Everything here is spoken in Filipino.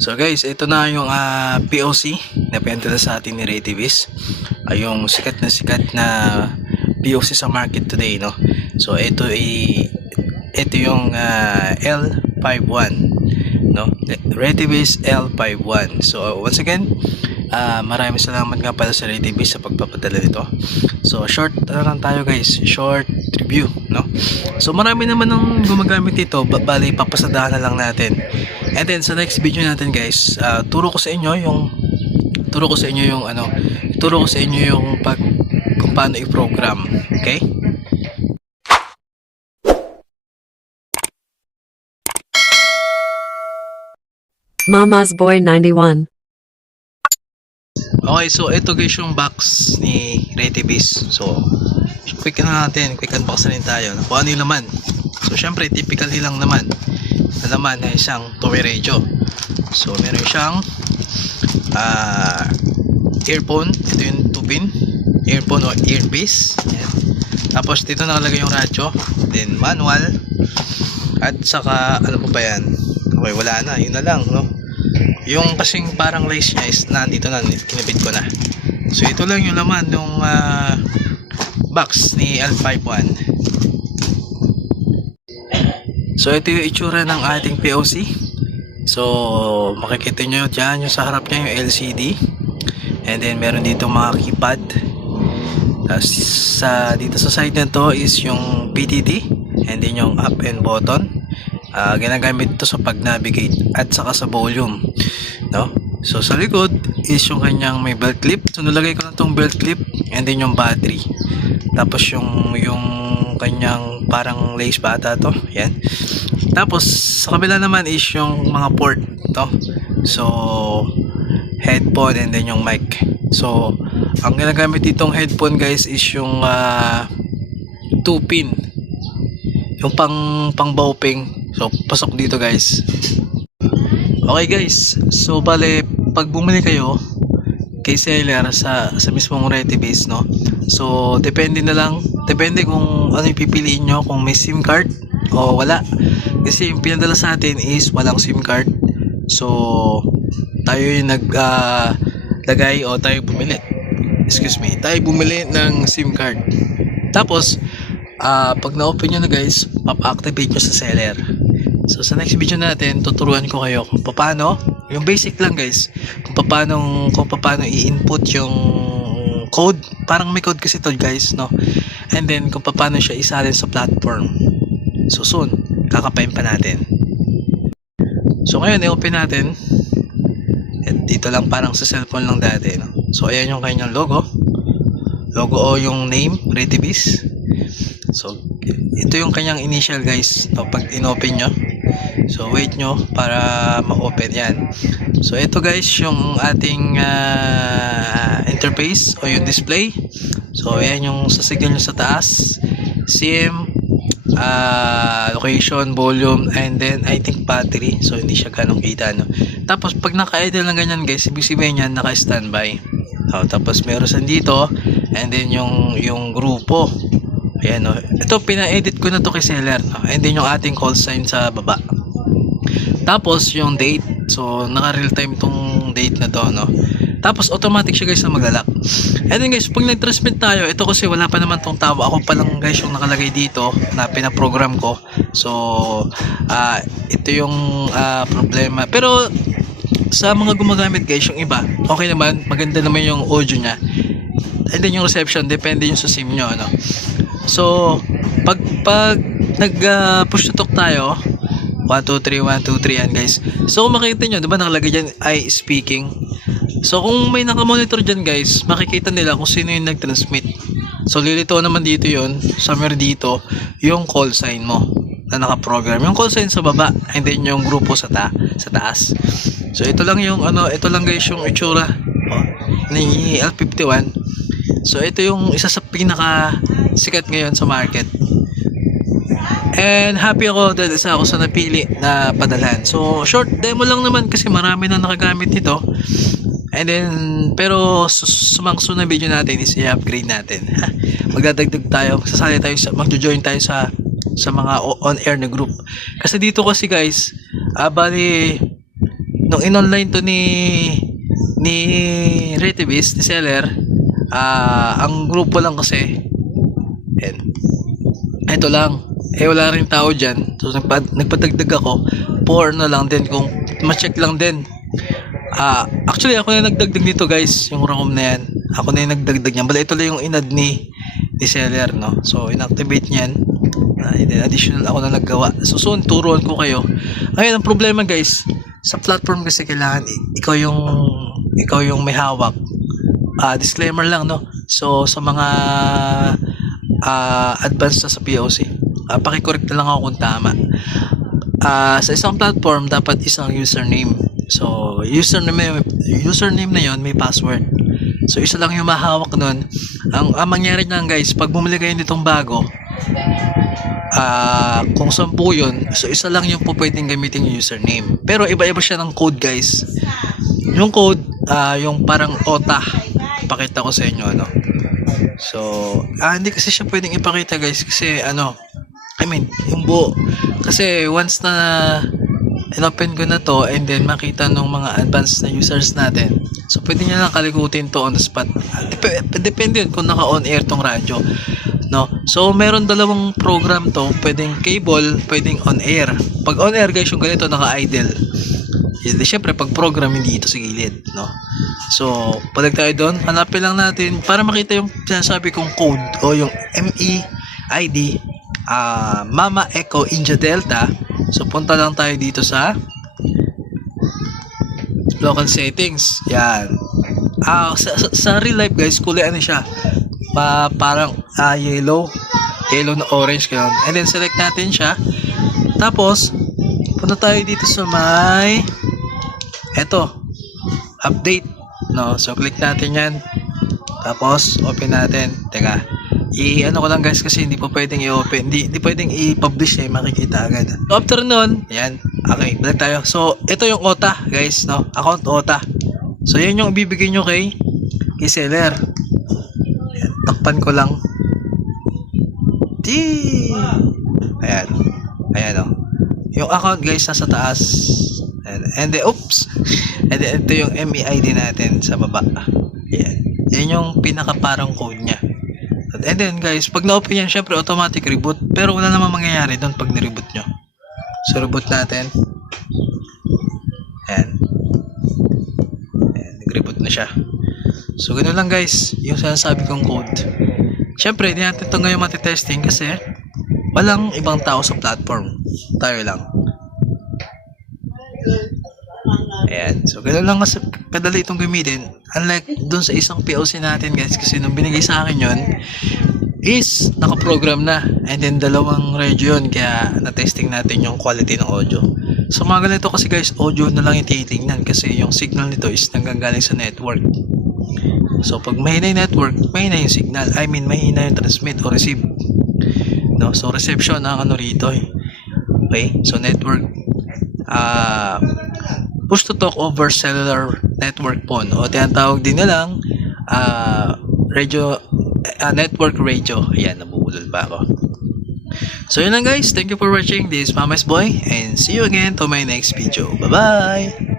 So guys, ito na yung POC na pinadala sa atin ni Ray TVs. Yung sikat na POC sa market today, no. So ito yung L51, no. Ray TVs L51. So once again, maraming salamat nga pala sa Ray TVs sa pagpapadala nito. So short lang tayo guys, short review, no. So marami naman ang gumagamit dito, bali papasadahan na lang natin. And then sa next video natin guys, turo ko sa inyo yung kung paano i-program, okay? Mama's Boy 91. Okay, so ito guys yung box ni Ray TVs. So quick unboxing tayo. Kung ano yung laman. So syempre typical lang naman. Na laman na isang two-way radio. So meron siyang earphone. Ito yung 2-pin earphone o earpiece. Ayan. Tapos dito nakalagay yung radyo, then manual, at saka ano pa ba yan? Okay, wala na, yun na lang, no? Yung kasing parang lace niya is nandito na, kinabit ko na. So ito lang yung laman ng box ni L51. So ito yung itsura ng ating POC. So makikita nyo dyan yung sa harap niya yung LCD, and then meron dito mga keypad. Dito sa side na to is yung PTT, and then yung up and button. Ginagamit ito sa pag-navigate at saka sa volume, no? So sa likod is yung kanyang may belt clip. So nilagay ko na tong belt clip, and then yung battery. Tapos yung kanyang parang lace bata to, yan. Tapos sa kabila naman is yung mga port to. So headphone, and then yung mic. So ang ginagamit ditong headphone guys is yung 2-pin, yung pang bauping. So pasok dito guys. Okay guys, so bale pag bumili kayo kay seller sa mismong Ray TVs, no. So depende kung ano yung pipiliin nyo, kung may SIM card o wala. Kasi yung pinadala sa atin is walang SIM card. So tayo yung tayo bumili ng SIM card. Tapos pag na-open nyo na guys, papa-activate nyo sa seller. So sa next video natin, tuturuan ko kayo kung paano, yung basic lang guys, kung paano i-input yung code. Parang may code kasi to guys, no. And then kung paano siya isalin sa platform. So soon, kakapain pa natin. So ngayon, i-open natin. At dito lang, parang sa cellphone lang dati, no? So ayan yung kanyang logo o yung name, Ray TVs. So ito yung kanyang initial guys, no, pag in-open nyo. So wait nyo para ma-open yan. So ito guys yung ating interface o yung display. So ayan yung sasignal nyo sa taas, SIM, location, volume, and then I think battery. So hindi siya ganong kita, no? Tapos pag naka-idle ng ganyan guys, ibig sabihin yan naka-standby. Tapos meron sa dito, and then yung grupo. Ayan, no? Ito pina-edit ko na to kay seller, no? And then yung ating call sign sa baba. Tapos yung date. So naka real time tong date na to, no? Tapos automatic siya guys na maglalak. And then guys, pag nag-transmit tayo, ito kasi wala pa naman tong tao. Ako pa lang guys yung nakalagay dito na pinaprogram ko. So ito yung problema. Pero sa mga gumagamit guys, yung iba okay naman, maganda naman yung audio nya. And then yung reception, depende yung sa SIM nyo, no? So pag nag push to talk tayo, 1, 2, 3, 1, 2, 3 yan guys. So kung makikita nyo, diba nakalagay dyan I speaking. So kung may nakamonitor dyan guys, makikita nila kung sino yung nag-transmit. So lilito naman dito yon, somewhere dito yung call sign mo na nakaprogram, yung call sign sa baba, and then yung grupo sa taas. So ito lang guys yung itsura ni L51. So ito yung isa sa pinaka sikat ngayon sa market. And happy ako dahil isa ako sa napili na padalhan. So short demo lang naman kasi marami na nakagamit nito. And then pero sumangso na video natin is i-upgrade natin. Magdadagdag tayo, magjo-join tayo sa mga on-air na group. Kasi dito kasi guys, bali nung in-online to ni Retivist, ni seller, ang grupo lang kasi, and ito lang, wala rin tao dyan, so nagpadagdag ako, 4 na lang din, kung ma-check lang din. Actually ako na nagdagdag nito guys, yung ROM na yan, ako na yung nagdagdag niyan, bala ito lang yung inad ni seller, no? So inactivate niyan, then additional ako na naggawa, so soon turuan ko kayo. Ayun ang problema guys, sa platform kasi kailangan ikaw yung may hawak. Disclaimer lang, no? So sa mga advanced na sa POC, pakicorrect na lang ako kung tama. Sa isang platform dapat isang username. So username na yon may password. So isa lang yung mahawak nun. Ang mangyari lang guys, pag bumili kayo nitong bago, kung 10 yun, so isa lang yung po pwedeng gamitin yung username. Pero iba-iba siya ng code guys. Yung code, yung parang OTA, ipakita ko sa inyo, ano. So hindi kasi siya pwedeng ipakita guys, kasi yung buo, kasi once na in-open ko na to and then makita ng mga advanced na users natin, so pwede nyo lang kalikutin to on the spot. Depende yun kung naka on air tong radyo, no? So meron dalawang program to, pwedeng cable, pwedeng on air. Pag on air guys, yung ganito naka idle, siyempre pag program hindi ito sa gilid, no? So palag tayo doon, hanapin lang natin para makita yung sinasabi kong code o yung MEID, Mama Echo India Delta. So punta lang tayo dito sa local settings. Yan. Sa real life guys, kulay ano siya, parang yellow na orange ganun. And then select natin siya. Tapos punta tayo dito sa may update, no? So click natin yan. Tapos open natin. Teka, ko lang guys, kasi hindi po pwedeng i-open, hindi pwedeng i-publish, makikita agad. So after nun, yan, okay, balik tayo. So ito yung OTA guys, no? Account OTA. So yan yung ibibigay nyo kay seller. Yan, takpan ko lang. Ayan o. Yung account guys nasa taas. And then, oops. And then ito yung MEID natin sa baba. Yan yung pinaka parang code nya. And then guys, pag na-open yan, syempre automatic reboot. Pero wala namang mangyayari doon pag ni-reboot nyo. So reboot natin. Ayan, nag-reboot na siya. So ganoon lang guys, yung sinasabi kong code. Syempre, hindi natin ito ngayon matitesting kasi walang ibang tao sa platform. Tayo lang. Ayan. So ganoon lang kasi kadali itong gamitin. Unlike dun sa isang POC natin guys, kasi nung binigay sa akin yon is nakaprogram na, and then dalawang radio yun, kaya na-testing natin yung quality ng audio. So mga ganito kasi guys, audio na lang yung titingnan kasi yung signal nito is nanggagaling sa network. So pag mahina yung network, mahina yung signal, mahina yung transmit o receive, no? So reception ang rito okay. So network, push to talk over cellular network phone, o tinatawag din nilang radio, network radio. Ayan, nabubulol pa ako. So yun lang guys, thank you for watching. This is Mama's Boy, and see you again to my next video. Bye bye.